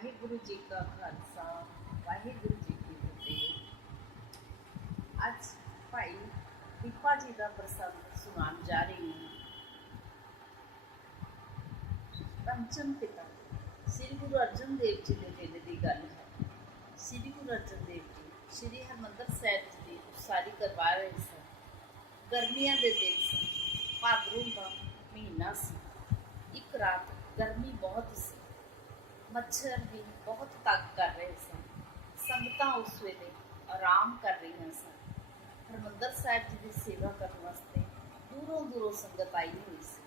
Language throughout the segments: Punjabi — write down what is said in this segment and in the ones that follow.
ਵਾਹਿਗੁਰੂ ਜੀ ਕਾ ਖਾਲਸਾ ਵਾਹਿਗੁਰੂ ਜੀ ਕੀ ਫਤਿਹ ਅੱਜ ਭਾਈ ਦੀਪਾ ਜੀ ਦਾ ਪ੍ਰਸੰਗ ਸੁਣਾਉਣ ਜਾ ਰਹੀ ਹਾਂ ਪੰਚਮ ਪਿਤਾ ਸ੍ਰੀ ਗੁਰੂ ਅਰਜਨ ਦੇਵ ਜੀ ਦੇ ਵੇਲੇ ਦੀ ਗੱਲ ਹੈ ਸ੍ਰੀ ਗੁਰੂ ਅਰਜਨ ਦੇਵ ਜੀ ਸ੍ਰੀ ਹਰਮੰਦਰ ਸਾਹਿਬ ਜੀ ਦੀ ਉਸਾਰੀ ਕਰਵਾ ਰਹੇ ਸਨ ਗਰਮੀਆਂ ਦੇ ਦਿਨ ਸਨ ਭਾਦਰੋਂ ਦਾ ਮਹੀਨਾ ਸੀ ਇੱਕ ਰਾਤ ਗਰਮੀ ਬਹੁਤ ਸੀ ਮੱਛਰ ਵੀ ਬਹੁਤ ਤੰਗ ਕਰ ਰਹੇ ਸਨ ਸੰਗਤਾਂ ਉਸ ਵੇਲੇ ਆਰਾਮ ਕਰ ਰਹੀਆਂ ਸਨ ਹਰਮੰਦਰ ਸਾਹਿਬ ਜੀ ਦੀ ਸੇਵਾ ਕਰਨ ਵਾਸਤੇ ਦੂਰੋਂ ਦੂਰੋਂ ਸੰਗਤ ਆਈ ਹੋਈ ਸੀ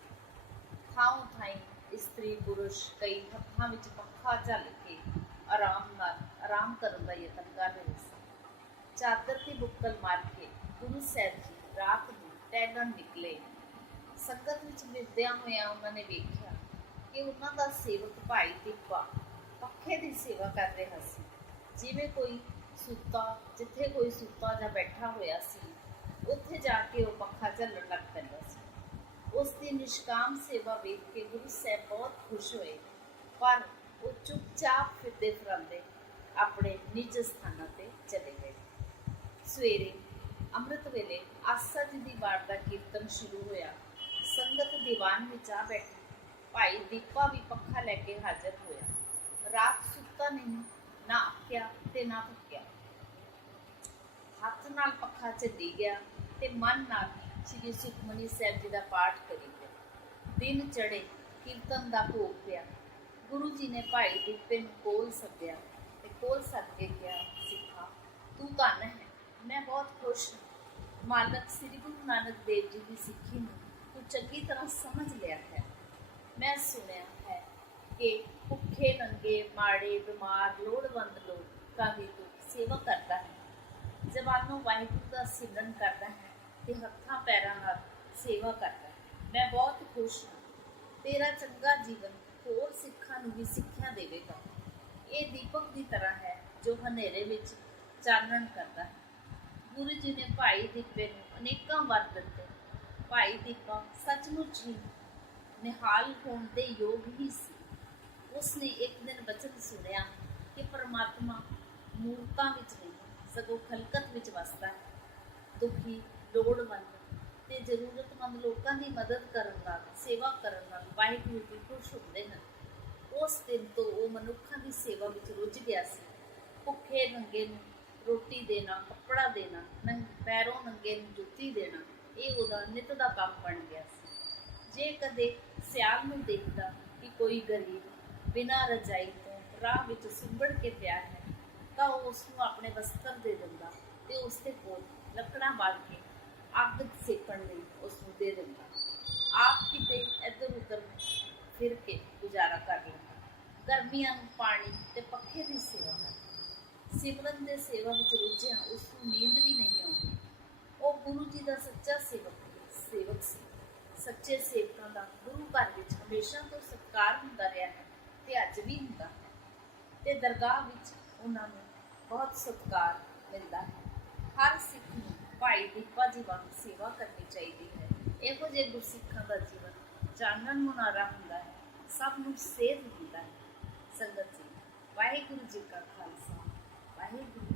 ਥਾਂ ਥਾਈ ਇਸਤਰੀ ਪੁਰਸ਼ ਕਈ ਹੱਥਾਂ ਵਿੱਚ ਪੱਖਾ ਝੱਲ ਕੇ ਆਰਾਮ ਨਾਲ ਆਰਾਮ ਕਰਨ ਦਾ ਯਤਨ ਕਰ ਰਹੇ ਸਨ ਚਾਦਰ ਤੇ ਬੁੱਕਲ ਮਾਰ ਕੇ ਗੁਰੂ ਸਾਹਿਬ ਜੀ ਰਾਤ ਨੂੰ ਟਹਿਲਣ ਨਿਕਲੇ ਸੰਗਤ ਵਿੱਚ ਮਿਲਦਿਆਂ ਹੋਇਆਂ ਉਹਨਾਂ ਨੇ ਵੇਖਿਆ ਕਿ ਉਹਨਾਂ ਦਾ ਸੇਵਕ ਭਾਈ ਦੀਪਾ ਪੱਖੇ ਦੀ ਸੇਵਾ ਕਰ ਰਿਹਾ ਸੀ। ਜਿਵੇਂ ਕੋਈ ਸੁੱਤਾ, ਜਿੱਥੇ ਕੋਈ ਸੁੱਤਾ ਜਾਂ ਬੈਠਾ ਹੋਇਆ ਸੀ, ਉੱਥੇ ਜਾ ਕੇ ਉਹ ਪੱਖਾ ਝੱਲਣ ਲੱਗ ਪੈਂਦਾ ਸੀ। ਉਸ ਦੀ ਨਿਸ਼ਕਾਮ ਸੇਵਾ ਵੇਖ ਕੇ ਗੁਰੂ ਸਾਹਿਬ ਬਹੁਤ ਖੁਸ਼ ਹੋਏ। ਪਰ ਉਹ ਚੁੱਪਚਾਪ ਫਿਰਦੇ ਫਿਰਦੇ ਆਪਣੇ ਨਿੱਜ ਸਥਾਨਾਂ ਤੇ ਚਲੇ ਗਏ। ਸਵੇਰੇ ਅੰਮ੍ਰਿਤ ਵੇਲੇ ਆਸਾ ਜੀ ਦੀ ਵਾਰ ਦਾ ਕੀਰਤਨ ਸ਼ੁਰੂ ਹੋਇਆ। ਸੰਗਤ ਦੀਵਾਨ ਵਿੱਚ ਆ ਬੈਠੀ। ਭਾਈ ਦੀਪਾ ਵੀ ਪੱਖਾ ਲੈ ਕੇ ਹਾਜ਼ਰ ਹੋਇਆ। ਰਾਤ ਸੁੱਤਾ ਨਹੀਂ, ਨਾ ਆਖਿਆ ਤੇ ਨਾ ਥੱਕਿਆ। ਹੱਥ ਨਾਲ ਪੱਖਾ ਝੱਲੀ ਗਿਆ ਤੇ ਮਨ ਨਾਲ ਸ੍ਰੀ ਸੁਖਮਨੀ ਸਾਹਿਬ ਜੀ ਦਾ ਪਾਠ ਕਰੀ ਗਿਆ। ਦਿਨ ਚੜੇ ਕੀਰਤਨ ਦਾ ਭੋਗ ਪਿਆ। ਗੁਰੂ ਜੀ ਨੇ ਭਾਈ ਦੀਪੇ ਨੂੰ ਕੋਲ ਸੱਦਿਆ ਤੇ ਕੋਲ ਸੱਦ ਕੇ ਕਿਹਾ, ਸਿੱਖਾ, ਤੂੰ ਧੰਨ ਹੈ, ਮੈਂ ਬਹੁਤ ਖੁਸ਼ ਹਾਂ। ਮਾਲਕ ਸ੍ਰੀ ਗੁਰੂ ਨਾਨਕ ਦੇਵ ਜੀ ਦੀ ਸਿੱਖੀ ਨੂੰ ਤੂੰ ਚੰਗੀ ਤਰ੍ਹਾਂ ਸਮਝ ਲਿਆ ਹੈ। ਮੈਂ ਸੁਣਿਆ ਹੈ ਕਿ ਭੁੱਖੇ ਨੰਗੇ, ਮਾੜੇ, ਬਿਮਾਰ, ਲੋੜਵੰਦ ਲੋਕਾਂ ਦੀ ਸੇਵਾ ਕਰਦਾ ਹੈ। ਜ਼ਬਾਨੋਂ ਵਾਹਿਗੁਰੂ ਦਾ ਸਿਮਰਨ ਕਰਦਾ ਹੈ ਤੇ ਹੱਥਾਂ, ਪੈਰਾਂ ਨਾਲ ਸੇਵਾ ਕਰਦਾ ਹੈ। ਮੈਂ ਬਹੁਤ ਖੁਸ਼ ਹਾਂ। ਤੇਰਾ ਚੰਗਾ ਜੀਵਨ ਹੋਰ ਸਿੱਖਾਂ ਨੂੰ ਵੀ ਸਿੱਖਿਆ ਦੇਵੇਗਾ। ਇਹ ਦੀਪਕ ਦੀ ਤਰ੍ਹਾਂ ਹੈ ਜੋ ਹਨੇਰੇ ਵਿੱਚ ਚਾਨਣ ਕਰਦਾ ਹੈ। ਗੁਰੂ ਜੀ ਨੇ ਭਾਈ ਦੀਪੇ ਨੂੰ ਅਨੇਕਾਂ ਵਰ ਦਿੱਤੇ। ਭਾਈ ਦੀਪਾ ਸੱਚਮੁੱਚ ਹੀ ਨਿਹਾਲ ਹੋਣ ਦੇ ਯੋਗ ਹੀ ਸੀ। ਉਸ ਨੇ ਇੱਕ ਦਿਨ ਬਚਨ ਸੁਣਿਆ ਕਿ ਪਰਮਾਤਮਾ ਮੂਰਤਾਂ ਵਿੱਚ ਨਹੀਂ, ਸਗੋਂ ਖਲਕਤ ਵਿੱਚ ਵਸਦਾ ਹੈ। ਦੁਖੀ, ਲੋੜਵੰਦ ਤੇ ਜ਼ਰੂਰਤਮੰਦ ਲੋਕਾਂ ਦੀ ਮਦਦ ਕਰਨ ਨਾਲ ਸੇਵਾ ਕਰਨ ਨਾਲ ਵਾਹਿਗੁਰੂ ਜੀ ਖੁਸ਼ ਹੁੰਦੇ ਹਨ। ਉਸ ਦਿਨ ਤੋਂ ਉਹ ਮਨੁੱਖਾਂ ਦੀ ਸੇਵਾ ਵਿੱਚ ਰੁੱਝ ਗਿਆ ਸੀ। ਭੁੱਖੇ ਨੰਗੇ ਨੂੰ ਰੋਟੀ ਦੇਣਾ, ਕੱਪੜਾ ਦੇਣਾ ਨੰਗ ਪੈਰੋਂ ਨੰਗੇ ਨੂੰ ਜੁੱਤੀ ਦੇਣਾ, ਇਹ ਉਹਦਾ ਨਿਤ ਦਾ ਕੰਮ ਬਣ ਗਿਆ ਸੀ। ਜੇ ਕਦੇ ਸਿਆਲ ਨੂੰ ਦੇਖਦਾ ਕਿ ਕੋਈ ਗਰੀਬ ਬਿਨਾਂ ਰਜਾਈ ਤੋਂ ਰਾਹ ਵਿੱਚ ਸੁੰਬੜ ਕੇ ਪਿਆ ਹੈ, ਤਾਂ ਉਹ ਉਸ ਨੂੰ ਆਪਣੇ ਵਸਤਰ ਦੇ ਦਿੰਦਾ ਤੇ ਉਸ ਦੇ ਕੋਲ ਲੱਕੜਾਂ ਬਾਲ ਕੇ ਅੱਗ ਸੇਕਣ ਲਈ ਉਸ ਨੂੰ ਦੇ ਦਿੰਦਾ। ਆਪ ਕਿਤੇ ਇੱਧਰ ਉੱਧਰ ਫਿਰ ਕੇ ਗੁਜ਼ਾਰਾ ਕਰ ਲੈਂਦਾ। ਗਰਮੀਆਂ ਨੂੰ ਪਾਣੀ ਤੇ ਪੱਖੇ ਦੀ ਸੇਵਾ ਕਰਦਾ ਸਿਮਰਨ ਦੇ ਸੇਵਾ ਵਿੱਚ ਰੁੱਝਿਆ ਉਸ ਨੂੰ ਨੀਂਦ ਵੀ ਨਹੀਂ ਆਉਂਦੀ। ਉਹ ਗੁਰੂ ਜੀ ਦਾ ਸੱਚਾ ਸੇਵਕ ਸੇਵਕ ਸੀ। ਸੱਚੇ ਸੇਵਕਾਂ ਦਾ ਗੁਰੂ ਘਰ ਵਿੱਚ ਹਮੇਸ਼ਾ ਤੋਂ ਸਤਿਕਾਰ ਹੁੰਦਾ ਰਿਹਾ ਹੈ ਤੇ ਅੱਜ ਵੀ ਹੁੰਦਾ ਹੈ। ਤੇ ਦਰਗਾਹ ਵਿੱਚ ਉਹਨਾਂ ਨੂੰ ਬਹੁਤ ਸਤਿਕਾਰ ਮਿਲਦਾ ਹੈ। ਹਰ ਸਿੱਖ ਨੂੰ ਭਾਈ ਦੀਪਾ ਜੀ ਵਾਂਗ ਸੇਵਾ ਕਰਨੀ ਚਾਹੀਦੀ ਹੈ। ਇਹੋ ਜਿਹੇ ਗੁਰਸਿੱਖਾਂ ਦਾ ਜੀਵਨ ਚਾਨਣ ਮੁਨਾਰਾ ਹੁੰਦਾ ਹੈ। ਸਭ ਨੂੰ ਸੇਧ ਦਿੰਦਾ ਹੈ। ਸੰਗਤ ਜੀ, ਵਾਹਿਗੁਰੂ ਜੀ ਕਾ ਖਾਲਸਾ, ਵਾਹਿਗੁਰੂ